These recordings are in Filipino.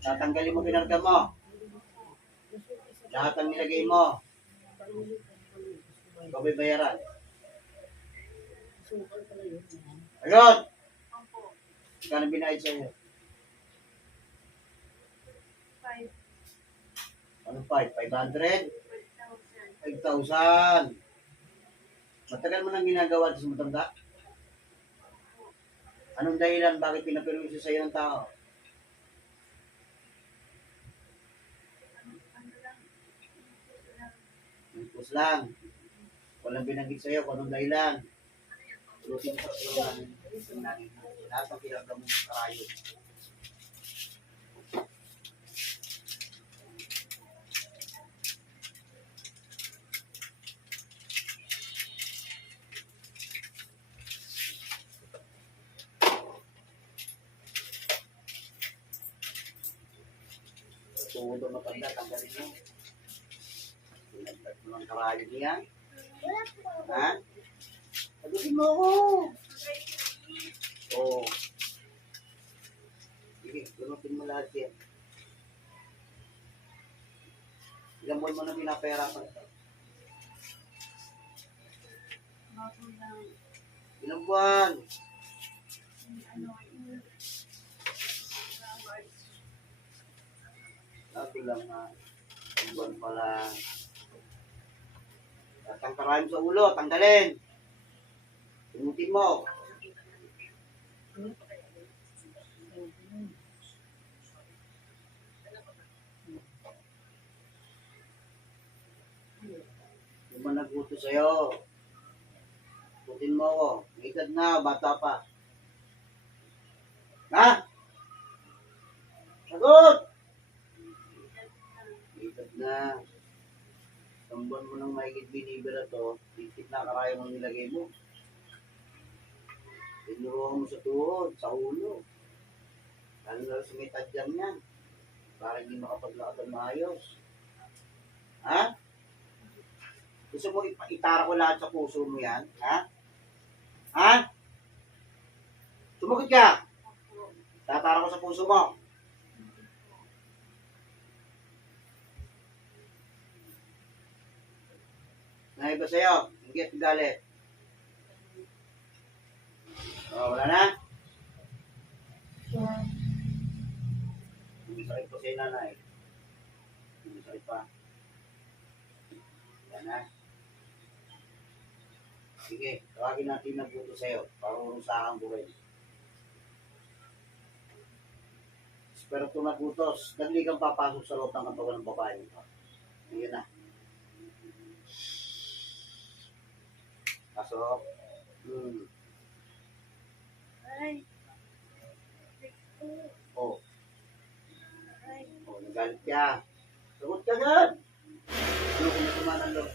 Tatanggalin mo pinarga mo. Lahat ang nilagay mo. Ikaw may bayaran. Ayun! Kano binayad sa'yo? 5. Ano 5? 500? 5,000. Matagal mo nang ginagawa sa matanda? Anong dahilan bakit pinaperwisyo sa'yo ng tao? Impus lang. Walang binanggit sa'yo kung anong dahilan. Lutin sa tulong namin. Lahat ng pinagdam mo sa karayo. Tuhod ang matanda, tanggalin mo. Pinagdam mo ng karayo niya. Ha? Sagutin mo ako. Oo. Sige, gunutin mo lahat yan. Ilang buwan mo na pinapera pa ito? Ilang buwan? Sabi lang na, ilang buwan pala. Tangkarahin sa ulo, tanggalin. Gunutin mo. Yung man nagbuto sa'yo. Gunutin mo ako. May edad na, bata pa. Ha? Sagot! May edad na. Tambuan mo ng mahigit binibira to, titik na karaya mong nilagay mo. Tinuruan mo sa tuhod, sa ulo. Lalo na sa may tadyang yan. Para hindi makapaglakad ng maayos. Ha? Gusto mo itara ko lahat sa puso mo yan? Ha? Ha? Sumagot ka! Tatara ko sa puso mo. Naiba sa'yo, inggit galit. O, wala na? Hindi sakit po sa'yo, nanay. Hindi sakit pa. Wala na. Sige, tawagin natin ng buto sa'yo para urusahan ko rin. Pero kung nagutos, dali kang papasok sa loob ng katawan ng babae nito. Ayan na. Pasok. Oh. Oh, nagalit ka. Sagot ka agad. Ano kung masama ng loob?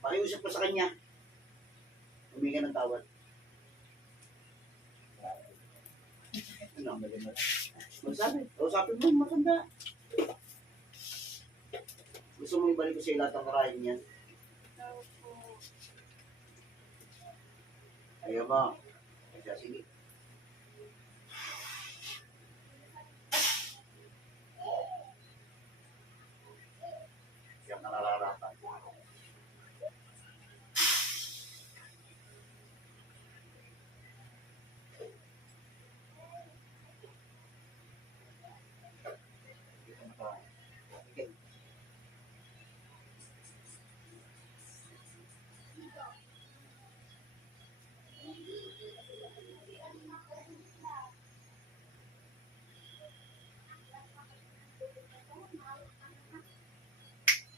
Pakiusap ka sa kanya. Humingi ka ng tawad. Ano ang malimot? Magsabi. Usapin mo, matanda. Gusto mo ibalik ko sa lahat ng karayan niyan? Ayaw mo. Kaya sige. Yan ang nararapat.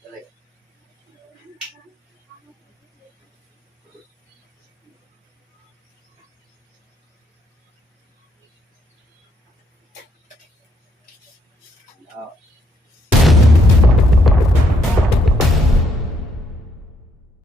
Dali. Oh.